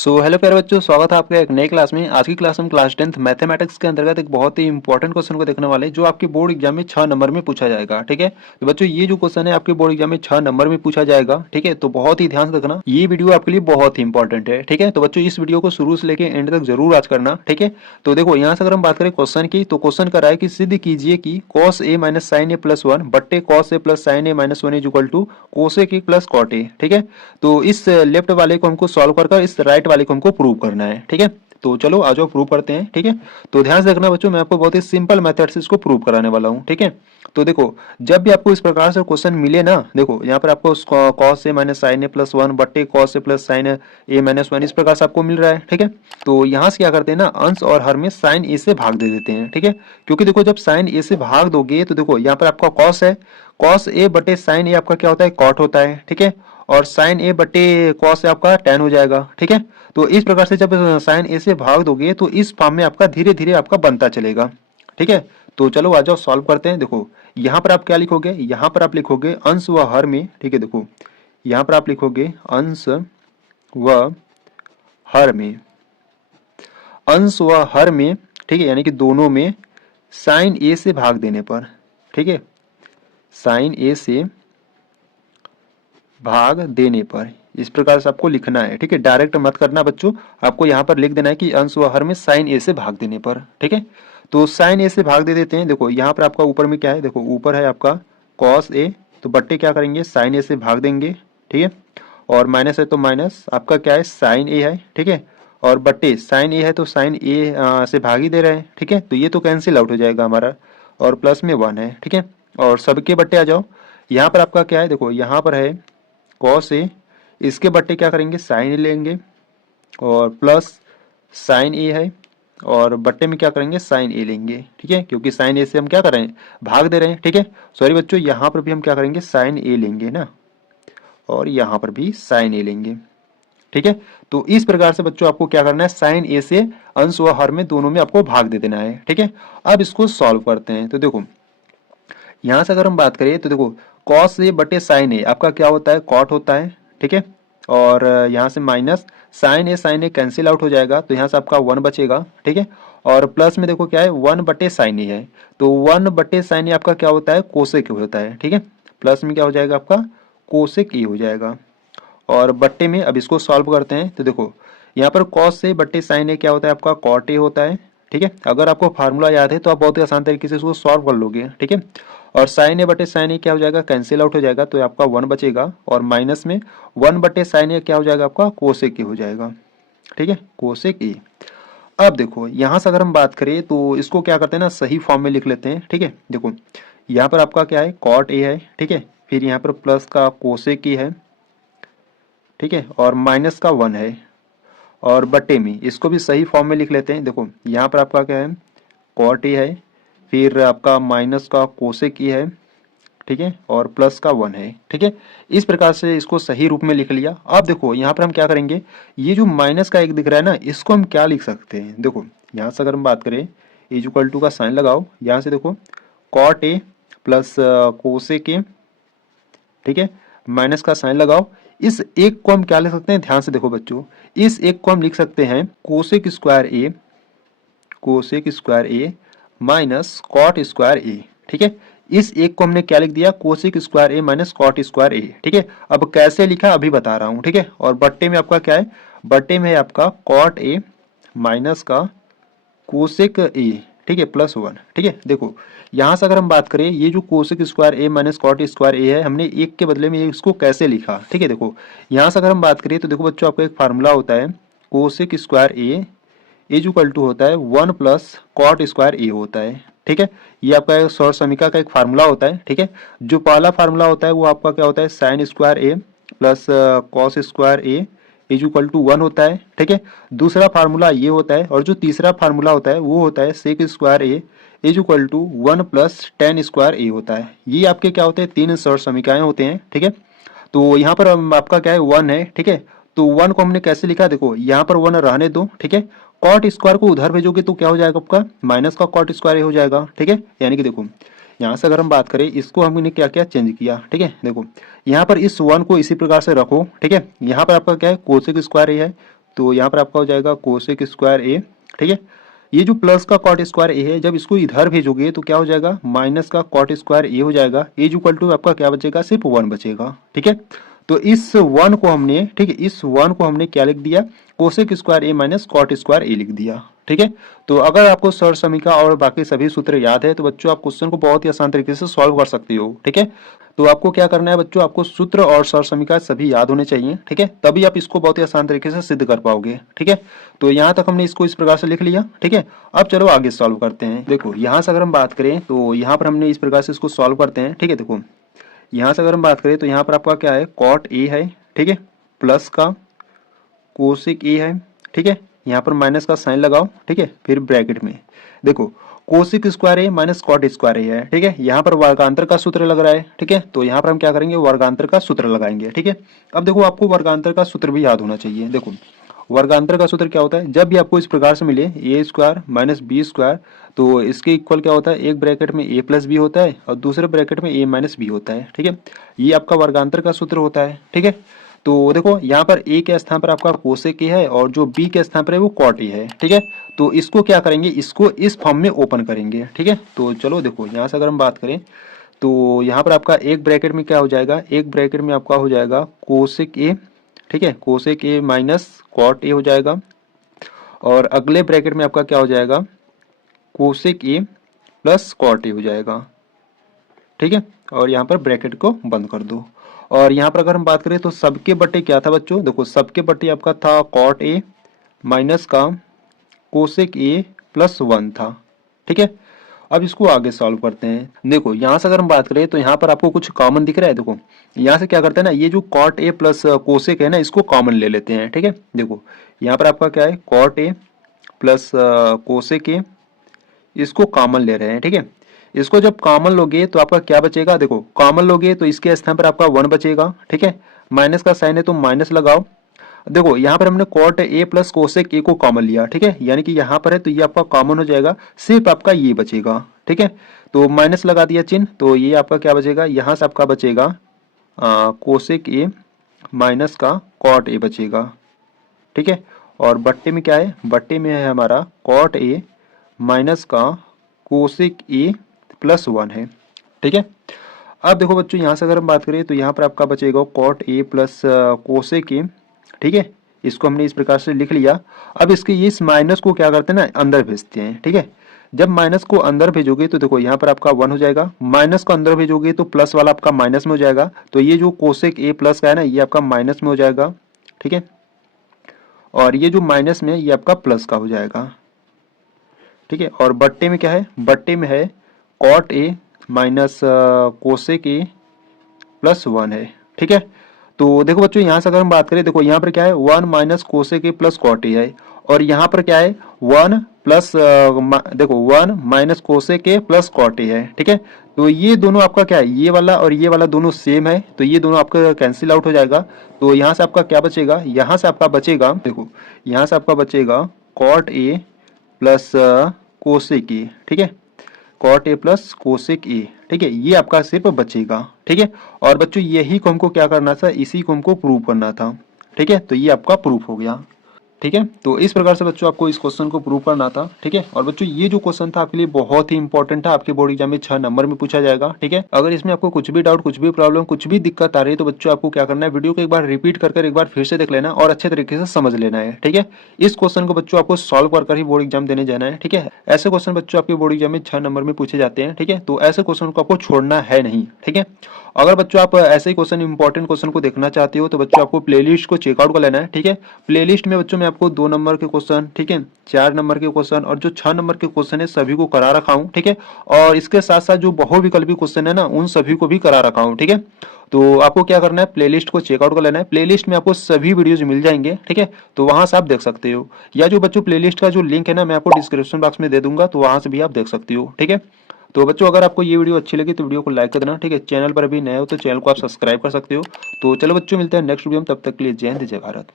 Hello प्यारे बच्चों, स्वागत है आपका एक नई क्लास में। आज की क्लास में क्लास 10th मैथमेटिक्स के अंतर्गत एक बहुत ही इंपॉर्टेंट क्वेश्चन को देखने वाले हैं, जो आपके बोर्ड एग्जाम में 6 नंबर में पूछा जाएगा। ठीक है, तो बच्चों ये जो क्वेश्चन है आपके बोर्ड एग्जाम में 6 नंबर में पूछा जाएगा। ठीक है, तो बहुत ही ध्यान से देखना, ये वीडियो आपके लिए बहुत ही इंपॉर्टेंट है। ठीक है, तो बच्चों इस वीडियो को शुरू से लेकर एंड तक जरूर आज करना। ठीक है, तो देखो यहाँ से अगर हम बात करें क्वेश्चन की, तो क्वेश्चन कर रहा है कि सिद्ध कीजिए कि cos A minus sine A plus one बट्टे cos A plus sine A minus one is equal to cosec A plus cot A. ठीक है, तो इस लेफ्ट वाले को हमको सॉल्व कर इस राइट वाले को हमको प्रूव करना है। ठीक है, तो चलो आज प्रूव करते हैं। ठीक है, तो ध्यान से रखना बच्चों, मैं आपको बहुत ही सिंपल मेथड से इसको प्रूव कराने वाला हूँ। ठीक है, तो देखो जब भी आपको इस प्रकार से क्वेश्चन मिले ना, देखो यहाँ पर आपको cos A minus sine A plus one बट्टे cos A plus sine A minus one इस प्रकार से आपको मिल रहा है। ठीक है, तो यहाँ से क्या करते हैं ना, अंश और हर में साइन ए से भाग दे देते हैं। ठीक है, क्योंकि देखो जब साइन ए से भाग दोगे तो देखो यहाँ पर आपका कॉस है, कॉस ए बटे साइन ए आपका क्या होता है, कॉट होता है। ठीक है, और साइन ए बटे कॉस आपका tan हो जाएगा। ठीक है, तो इस प्रकार से जब साइन ए से भाग दोगे तो इस फॉर्म में आपका धीरे धीरे आपका बनता चलेगा। ठीक है, तो चलो आ जाओ सॉल्व करते हैं। देखो यहाँ पर आप क्या लिखोगे, यहाँ पर आप लिखोगे अंश व हर में। ठीक है, देखो यहाँ पर आप लिखोगे अंश व हर में, अंश व हर में। ठीक है, यानी कि दोनों में साइन ए से भाग देने पर। ठीक है, साइन ए से भाग देने पर इस प्रकार से आपको लिखना है। ठीक है, डायरेक्ट मत करना बच्चों, आपको यहाँ पर लिख देना है कि अंश व हर में साइन ए से भाग देने पर। ठीक है, तो साइन ए से भाग दे देते हैं। देखो यहाँ पर आपका ऊपर में क्या है, देखो ऊपर है आपका कॉस ए, तो बट्टे क्या करेंगे, साइन ए से भाग देंगे। ठीक है, और माइनस है तो माइनस आपका क्या है, साइन ए है। ठीक है, और बट्टे साइन ए है तो साइन ए से भाग ही दे रहे हैं। ठीक है, तो ये तो कैंसिल आउट हो जाएगा हमारा, और प्लस में वन है। ठीक है, और सबके बट्टे आ जाओ। यहाँ पर आपका क्या है, देखो यहाँ पर है कॉस ए, इसके बट्टे क्या करेंगे, साइन ए लेंगे, और प्लस साइन ए है, और बट्टे में क्या करेंगे, साइन ए लेंगे। ठीक है, क्योंकि साइन ए से हम क्या कर रहे हैं, भाग दे रहे हैं। ठीक है, सॉरी बच्चों, यहाँ पर भी हम क्या करेंगे, साइन ए लेंगे ना, और यहाँ पर भी साइन ए लेंगे। ठीक है, तो इस प्रकार से बच्चों आपको क्या करना है, साइन ए से अंश व हर में दोनों में आपको भाग दे देना है। ठीक है, अब इसको सॉल्व करते हैं। तो देखो यहाँ से अगर हम बात करें तो देखो कॉस ए बटे साइन ए आपका क्या होता है, कॉट होता है। ठीक है, और यहाँ से माइनस साइन ए कैंसिल आउट हो जाएगा, तो यहाँ से आपका वन बचेगा। ठीक है, और प्लस में देखो क्या है, वन बटे साइन ए है, तो वन बटे साइन ए आपका क्या होता है, कोसेक होता है। ठीक है, प्लस में क्या हो जाएगा आपका, कोसेक ए हो जाएगा, और बट्टे में अब इसको सॉल्व करते हैं। तो देखो यहाँ पर कॉस से बट्टे साइन ए क्या होता है, आपका कॉट ए होता है। ठीक है, अगर आपको फार्मूला याद है तो आप बहुत ही आसान तरीके से इसको सॉल्व कर लोगे। ठीक है, और साइन ए बटे साइन ए क्या हो जाएगा, कैंसिल आउट हो जाएगा, तो आपका वन बचेगा, और माइनस में वन बटे साइन ए क्या हो जाएगा, आपका कोसेक ए हो जाएगा। ठीक है, कोसेक ए। अब देखो यहाँ से अगर हम बात करें तो इसको क्या करते हैं ना, सही फॉर्म में लिख लेते हैं। ठीक है, देखो यहाँ पर आपका क्या है, कॉट ए है। ठीक है, फिर यहाँ पर प्लस का कोसेक ए है। ठीक है, और माइनस का वन है, और बट्टे में इसको भी सही फॉर्म में लिख लेते हैं। देखो यहाँ पर आपका क्या है, कॉट ए है, फिर आपका माइनस का कोसेक ए है। ठीक है, और प्लस का वन है। ठीक है, इस प्रकार से इसको सही रूप में लिख लिया। अब देखो यहाँ पर हम क्या करेंगे, ये जो माइनस का एक दिख रहा है ना, इसको हम क्या लिख सकते हैं। देखो यहाँ से अगर हम बात करें, इज इक्वल टू का साइन लगाओ, यहाँ से देखो cot A plus cosec A. ठीक है, माइनस का साइन लगाओ, इस एक को हम क्या लिख सकते हैं, ध्यान से देखो बच्चों, इस एक को हम लिख सकते हैं कोसेक स्क्वायर ए, कोसेक स्क्वायर ए माइनस कॉट स्क्वायर ए। ठीक है, इस एक को हमने क्या लिख दिया, कोसेक स्क्वायर ए माइनस कॉट स्क्वायर ए। ठीक है, अब कैसे लिखा अभी बता रहा हूं। ठीक है, और बट्टे में आपका क्या है, बट्टे में है आपका कॉट ए माइनस का कोसेक ए। ठीक है, प्लस वन। ठीक है, देखो यहाँ से अगर हम बात करें, ये जो कोसेक स्क्वायर ए माइनस कॉट स्क्वायर ए है, हमने एक के बदले में इसको कैसे लिखा। ठीक है, देखो यहाँ से अगर हम बात करें तो देखो बच्चों, आपका एक फार्मूला होता है, cosec square A is equal to होता है one plus cot square A होता है। ठीक है, ये आपका एक सौर समीकरण का एक फार्मूला होता है। ठीक है, जो पहला फार्मूला होता है वो आपका क्या होता है, sine square A plus cos square A is equal to one होता है। ठीक है, दूसरा फार्मूला ये होता है, और जो तीसरा फार्मूला होता है वो होता है sec square A is equal to one plus ten square A होता है। ये आपके क्या होते हैं, तीन सौर समीकरण होते हैं। ठीक है, तो यहाँ पर आपका क्या है, वन है। ठीक है, तो वन को हमने कैसे लिखा, देखो यहाँ पर वन रहने दो। ठीक है, कॉट स्क्वायर को उधर भेजोगे तो क्या हो जाएगा, आपका माइनस का कॉट स्क्वायर हो जाएगा। ठीक है, यानी कि देखो यहाँ से अगर हम बात करें, इसको हमने क्या क्या चेंज किया। ठीक है, देखो यहाँ पर इस वन को इसी प्रकार से रखो। ठीक है, यहाँ पर आपका क्या है, कोसेक स्क्वायर है, तो यहाँ पर आपका हो जाएगा कोसेक स्क्वायर ए, ठीक है। ये जो प्लस का कॉट स्क्वायर ए है, जब इसको इधर भेजोगे तो क्या हो जाएगा, माइनस का कॉट स्क्वायर ए हो जाएगा। ए इक्वल टू आपका क्या बचेगा, सिर्फ 1 बचेगा, ठीक है। तो इस 1 को हमने, ठीक है, इस 1 को हमने क्या लिख दिया, कोसेक स्क्वायर ए माइनस कॉट स्क्वायर ए लिख दिया, ठीक है। तो अगर आपको सर समीका और बाकी सभी सूत्र याद है तो बच्चों आप क्वेश्चन को बहुत ही आसान तरीके से सॉल्व कर सकते हो, ठीक है। तो आपको क्या करना है बच्चों, आपको सूत्र और सर समीका सभी याद होने चाहिए, ठीक है, तभी आप इसको बहुत ही आसान तरीके से सिद्ध कर पाओगे, ठीक है। तो यहाँ तक हमने इसको इस प्रकार से लिख लिया, ठीक है। अब चलो आगे सॉल्व करते हैं। देखो यहाँ से अगर हम बात करें तो यहाँ पर हमने इस प्रकार से इसको सॉल्व करते हैं, ठीक है। देखो यहाँ से अगर हम बात करें तो यहाँ पर आपका क्या है, कॉट ए है, ठीक है, प्लस का कोसेक ए है, ठीक है। यहाँ पर माइनस का साइन लगाओ, ठीक है, फिर ब्रैकेट में देखो कोसेक स्क्वायर ए माइनस कॉट स्क्वायर ए है, ठीक है। यहाँ पर वर्गांतर का सूत्र लग रहा है, ठीक है। तो यहाँ पर हम क्या करेंगे, वर्गांतर का सूत्र लगाएंगे, ठीक है। अब देखो आपको वर्गांतर का सूत्र भी याद होना चाहिए। देखो वर्गांतर का सूत्र क्या होता है, जब भी आपको इस प्रकार से मिले ए स्क्वायर माइनस बी स्क्वायर, तो इसके इक्वल क्या होता है, एक ब्रैकेट में ए प्लस बी होता है और दूसरे ब्रैकेट में ए माइनस बी होता है, ठीक है। ये आपका वर्गांतर का सूत्र होता है, ठीक है। तो देखो यहाँ पर ए के स्थान पर आपका कोसेक ए है और जो बी के स्थान पर है वो कॉट ए है, ठीक है। तो इसको क्या करेंगे, इसको इस फॉर्म में ओपन करेंगे, ठीक है। तो चलो देखो यहाँ से अगर हम बात करें तो यहाँ पर आपका एक ब्रैकेट में क्या हो जाएगा, एक ब्रैकेट में आपका हो जाएगा कोसेक ए, ठीक है, cosec A minus cot A हो जाएगा और अगले ब्रैकेट में आपका क्या हो जाएगा, cosec A plus cot A हो जाएगा, ठीक है। और यहाँ पर ब्रैकेट को बंद कर दो। और यहाँ पर अगर हम बात करें तो सबके बट्टे क्या था बच्चों, देखो सबके बट्टे आपका था कॉट ए माइनस का कोसेक ए प्लस 1 था, ठीक है। अब इसको आगे सॉल्व करते हैं। देखो यहाँ से अगर हम बात करें तो यहाँ पर आपको कुछ कॉमन दिख रहा है। देखो यहाँ से क्या करते हैं ना, ये जो कॉट ए प्लस कोसेक है ना, इसको कॉमन ले लेते हैं, ठीक है। देखो यहाँ पर आपका क्या है, cot A plus cosec A, इसको कॉमन ले रहे हैं, ठीक है। इसको जब कॉमन लोगे तो आपका क्या बचेगा, देखो कॉमन लोगे तो इसके स्थान पर आपका 1 बचेगा, ठीक है। माइनस का साइन है तो माइनस लगाओ। देखो यहाँ पर हमने cot A plus cosec A को कॉमन लिया, ठीक है, यानी कि यहाँ पर है तो ये आपका कॉमन हो जाएगा, सिर्फ आपका ये बचेगा, ठीक है। तो माइनस लगा दिया चिन्ह, तो ये आपका क्या बचेगा, यहाँ से आपका बचेगा कोसेक ए माइनस का कॉट ए बचेगा, ठीक है। और बट्टे में क्या है, बट्टे में है हमारा कॉट ए माइनस का कोसेक ए प्लस 1 है, ठीक है। अब देखो बच्चों यहाँ से अगर हम बात करें तो यहाँ पर आपका बचेगा cot A plus cosec A, ठीक है। इसको हमने इस प्रकार से लिख लिया। अब इसके इस माइनस को क्या करते हैं ना, अंदर भेजते हैं, ठीक है। जब माइनस को अंदर भेजोगे तो देखो यहाँ पर आपका 1 हो जाएगा, माइनस को अंदर भेजोगे तो प्लस वाला आपका माइनस में हो जाएगा, तो ये जो कोसेक ए प्लस का है ना, ये आपका माइनस में हो जाएगा, ठीक है। और ये जो माइनस में ये आपका प्लस का हो जाएगा, ठीक है। और बट्टे में क्या है, बट्टे में है cot A minus cosec A plus 1 है, ठीक है। तो देखो बच्चों यहाँ से अगर हम बात करें, देखो यहाँ पर क्या है 1 minus cosec A plus cot A है, और यहाँ पर क्या है 1 प्लस देखो 1 minus cosec A plus cot A है, ठीक है। तो ये दोनों आपका क्या है, ये वाला और ये वाला दोनों सेम है, तो ये दोनों आपका कैंसिल आउट हो जाएगा। तो यहाँ से आपका क्या बचेगा, यहाँ से आपका बचेगा, देखो यहाँ से आपका बचेगा cot A plus cosec A, ठीक है, cot A plus cosec A, ठीक है, ये आपका सिर्फ बचेगा, ठीक है। और बच्चों यही को हमको क्या करना था, इसी को हमको प्रूव करना था, ठीक है। तो ये आपका प्रूफ हो गया, ठीक है। तो इस प्रकार से बच्चों आपको इस क्वेश्चन को प्रूव करना था, ठीक है। और बच्चों ये जो क्वेश्चन था आपके लिए बहुत ही इंपॉर्टेंट था, आपके बोर्ड एग्जाम में 6 नंबर में पूछा जाएगा, ठीक है। अगर इसमें आपको कुछ भी डाउट, कुछ भी प्रॉब्लम, कुछ भी दिक्कत आ रही है तो बच्चों आपको क्या करना है, वीडियो को एक बार रिपीट कर एक बार फिर से देख लेना और अच्छे तरीके से समझ लेना है, ठीक है। इस क्वेश्चन को बच्चों आपको सॉल्व कर ही बोर्ड एग्जाम देने जाना है, ठीक है। ऐसे क्वेश्चन बच्चों आपके बोर्ड एग्जाम में 6 नंबर में पूछे जाते हैं, ठीक है। तो ऐसे क्वेश्चन को आपको छोड़ना है नहीं, ठीक है। अगर बच्चों आप ऐसे ही क्वेश्चन, इंपॉर्टेंट क्वेश्चन को देखना चाहते हो तो बच्चों आपको प्लेलिस्ट को चेकआउट कर लेना है, ठीक है। प्लेलिस्ट में बच्चों मैं आपको 2 नंबर के क्वेश्चन, ठीक है, 4 नंबर के क्वेश्चन और जो 6 नंबर के क्वेश्चन है सभी को करा रखा हूँ, ठीक है। और इसके साथ साथ जो बहुविकल्पी क्वेश्चन है ना, उन सभी को भी करा रखा हूँ, ठीक है। तो आपको क्या करना है, प्लेलिस्ट को चेकआउट कर लेना है। प्लेलिस्ट में आपको सभी वीडियोज मिल जाएंगे, ठीक है। तो वहां से आप देख सकते हो, या जो बच्चों प्लेलिस्ट का जो लिंक है ना, मैं आपको डिस्क्रिप्शन बॉक्स में दे दूंगा, तो वहां से भी आप देख सकते हो, ठीक है। तो बच्चों अगर आपको ये वीडियो अच्छी लगी तो वीडियो को लाइक कर देना, ठीक है। चैनल पर अभी नए हो तो चैनल को आप सब्सक्राइब कर सकते हो। तो चलो बच्चों मिलते हैं नेक्स्ट वीडियो में, तब तक के लिए जय हिंद जय भारत।